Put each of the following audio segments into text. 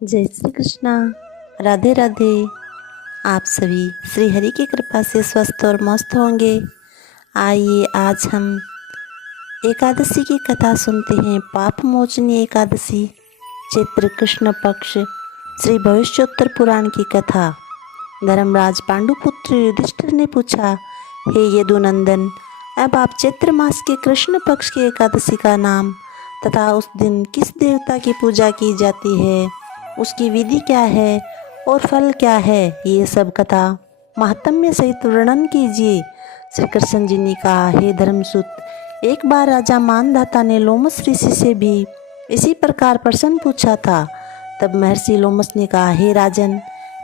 जय श्री कृष्णा। राधे राधे। आप सभी श्री हरि की कृपा से स्वस्थ और मस्त होंगे। आइए आज हम एकादशी की कथा सुनते हैं। पाप मोचनी एकादशी, चैत्र कृष्ण पक्ष, श्री भविष्योत्तर पुराण की कथा। धर्मराज पांडुपुत्र युधिष्ठिर ने पूछा, हे यदुनंदन, अब आप चैत्र मास के कृष्ण पक्ष की एकादशी का नाम तथा उस दिन किस देवता की पूजा की जाती है, उसकी विधि क्या है और फल क्या है, ये सब कथा महात्म्य सहित वर्णन कीजिए। श्री कृष्ण जी ने कहा, हे धर्मसुत, एक बार राजा मानधाता ने लोमस ऋषि से भी इसी प्रकार प्रश्न पूछा था। तब महर्षि लोमस ने कहा, हे राजन,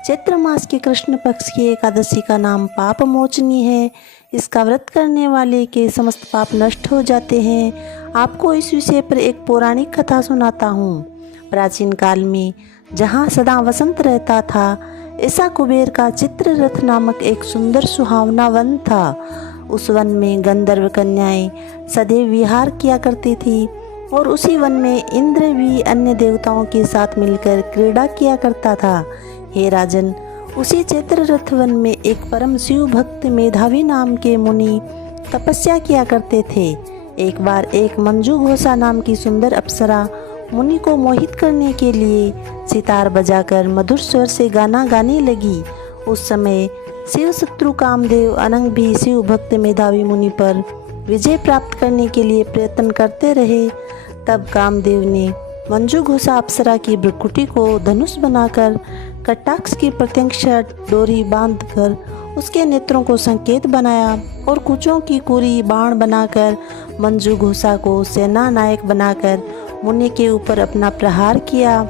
चैत्र मास के कृष्ण पक्ष की एकादशी का नाम पाप मोचनी है। इसका व्रत करने वाले के समस्त पाप नष्ट हो जाते हैं। आपको इस विषय पर एक पौराणिक कथा सुनाता हूँ। प्राचीन काल में जहाँ सदा वसंत रहता था, ऐसा कुबेर का चित्ररथ नामक एक सुंदर सुहावना वन था। उस वन में गंधर्व कन्याएं सदैव विहार किया करती थी और उसी वन में इंद्र भी अन्य देवताओं के साथ मिलकर क्रीड़ा किया करता था। हे राजन, उसी चित्ररथ वन में एक परम शिव भक्त मेधावी नाम के मुनि तपस्या किया करते थे। एक बार एक मंजू घोषा नाम की सुंदर अप्सरा मुनि को मोहित करने के लिए सितार बजाकर मधुर स्वर से गाना गाने लगी। उस समय शिव शत्रु कामदेव अनंग भी शिव भक्त मेधावी मुनि पर विजय प्राप्त करने के लिए प्रयत्न करते रहे। तब कामदेव ने मंजू घोषा अप्सरा की भ्रुकुटी को धनुष बनाकर कटाक्ष की प्रत्यंक्षा डोरी बांधकर उसके नेत्रों को संकेत बनाया और कुचों की कुरी बाण बनाकर मंजू घोषा को सेना नायक बनाकर मुनि के ऊपर अपना प्रहार किया।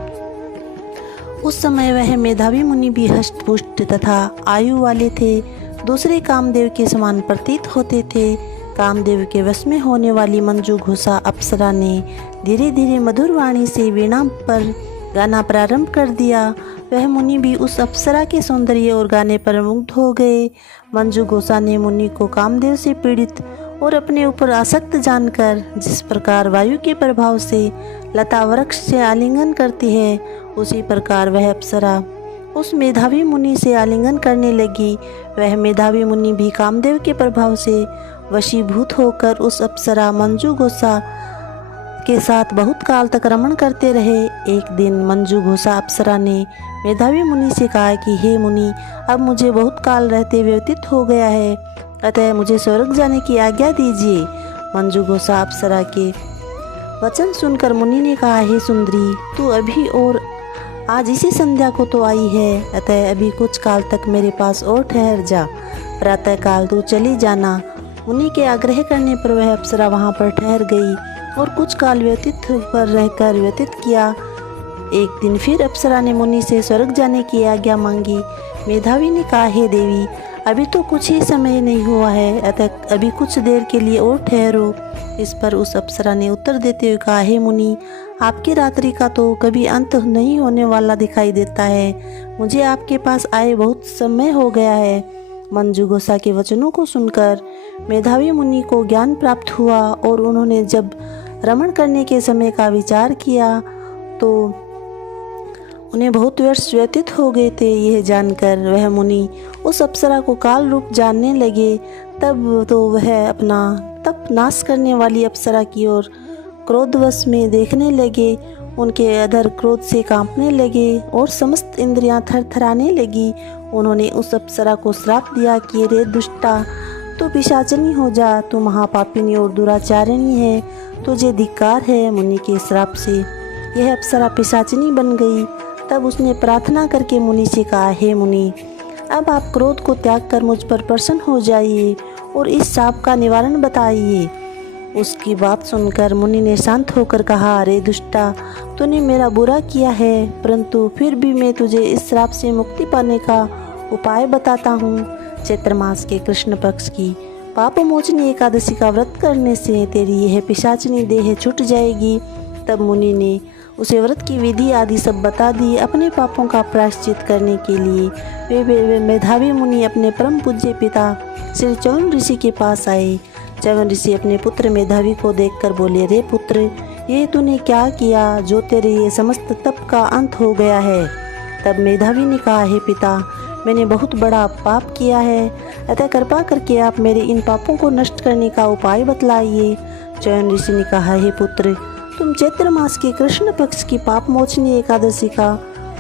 उस समय वह मेधावी मुनि भी हष्ट-पुष्ट तथा आयु वाले थे, दूसरे कामदेव के समान प्रतीत होते थे। कामदेव के वश में होने वाली मंजू घोषा अप्सरा ने धीरे धीरे मधुर वाणी से वीणा पर गाना प्रारंभ कर दिया। वह मुनि भी उस अप्सरा के सौंदर्य और गाने पर मुग्ध हो गए। मंजू घोषा ने मुनि को कामदेव से पीड़ित और अपने ऊपर आसक्त जानकर, जिस प्रकार वायु के प्रभाव से लता वृक्ष से आलिंगन करती है, उसी प्रकार वह अप्सरा उस मेधावी मुनि से आलिंगन करने लगी। वह मेधावी मुनि भी कामदेव के प्रभाव से वशीभूत होकर उस अप्सरा मंजू घोषा के साथ बहुत काल तक रमण करते रहे। एक दिन मंजू घोषा अप्सरा ने मेधावी मुनि से कहा कि हे मुनि, अब मुझे बहुत काल रहते व्यतीत हो गया है, अतः मुझे स्वर्ग जाने की आज्ञा दीजिए। मंजू घोषा अप्सरा के वचन सुनकर मुनि ने कहा, हे सुंदरी, तू अभी और आज इसी संध्या को तो आई है, अतः अभी कुछ काल तक मेरे पास और ठहर जा, प्रातःकाल तू चली जाना। मुनि के आग्रह करने पर वह अप्सरा वहाँ पर ठहर गई और कुछ काल व्यतीत पर रहकर व्यतीत किया। एक दिन फिर अप्सरा ने मुनि से स्वर्ग जाने की आज्ञा मांगी। मेधावी ने कहा, हे देवी, अभी तो कुछ ही समय नहीं हुआ है, अतः अभी कुछ देर के लिए और ठहरो। इस पर उस अप्सरा ने उत्तर देते हुए कहा, हे मुनि, आपकी रात्रि का तो कभी अंत नहीं होने वाला दिखाई देता है। मुझे आपके पास आए बहुत समय हो गया है। मंजू घोषा के वचनों को सुनकर मेधावी मुनि को ज्ञान प्राप्त हुआ और उन्होंने जब रमण करने के समय का विचार किया तो उन्हें बहुत वर्ष व्यतीत हो गए थे। यह जानकर वह मुनि उस अप्सरा को काल रूप जानने लगे। तब तो वह अपना तप नाश करने वाली अप्सरा की ओर क्रोधवश में देखने लगे। उनके अधर क्रोध से कांपने लगे और समस्त इंद्रियां थरथराने लगी। उन्होंने उस अप्सरा को श्राप दिया कि रे दुष्टा, तू पिशाचनी हो जा, तू महापापिनी और दुराचारिणी है, तुझे धिक्कार है। मुनि के श्राप से यह अप्सरा पिशाचनी बन गई। तब उसने प्रार्थना करके मुनि से कहा, हे मुनि, अब आप क्रोध को त्याग कर मुझ पर प्रसन्न हो जाइए और इस शाप का निवारण बताइए। उसकी बात सुनकर मुनि ने शांत होकर कहा, रे दुष्टा, तूने मेरा बुरा किया है, परंतु फिर भी मैं तुझे इस श्राप से मुक्ति पाने का उपाय बताता हूँ। चैत्र मास के कृष्ण पक्ष की पाप मोचनी एकादशी का व्रत करने से तेरी यह पिशाचनी देह छूट जाएगी। तब मुनि ने उसे व्रत की विधि आदि सब बता दी। अपने पापों का प्रायश्चित करने के लिए वे मेधावी मुनि अपने परम पूज्य पिता श्री च्यवन ऋषि के पास आए। च्यवन ऋषि अपने पुत्र मेधावी को देखकर बोले, रे पुत्र, ये तूने क्या किया जो तेरे ये समस्त तप का अंत हो गया है। तब मेधावी ने कहा, हे पिता, मैंने बहुत बड़ा पाप किया है, अतः कृपा करके आप मेरे इन पापों को नष्ट करने का उपाय बतलाइए। च्यवन ऋषि ने कहा, हे पुत्र, तुम चैत्र मास के कृष्ण पक्ष की पाप मोचनी एकादशी का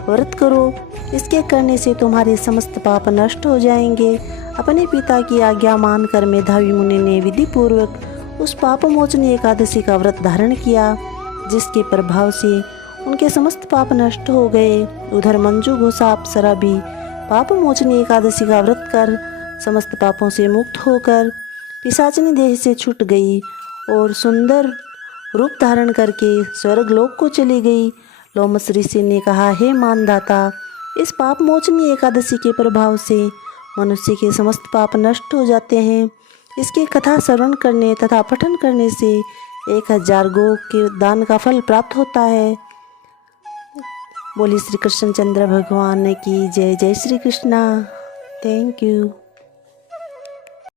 व्रत करो। इसके करने से तुम्हारे समस्त पाप नष्ट हो जाएंगे। अपने पिता की आज्ञा मानकर मेधावी मुनि ने विधि पूर्वक उस पाप मोचनी एकादशी का व्रत धारण किया, जिसके प्रभाव से उनके समस्त पाप नष्ट हो गए। उधर मंजू घोषा अप्सरा भी पाप मोचनी एकादशी का व्रत कर समस्त पापों से मुक्त होकर पिशाचिनी देह से छूट गई और सुंदर रूप धारण करके स्वर्गलोक को चली गई। लोमस ऋषि ने कहा, हे मानदाता, इस पाप मोचनी एकादशी के प्रभाव से मनुष्य के समस्त पाप नष्ट हो जाते हैं। इसकी कथा श्रवण करने तथा पठन करने से 1000 गौ के दान का फल प्राप्त होता है। बोली श्री कृष्णचंद्र भगवान की जय। जय श्री कृष्णा। Thank you.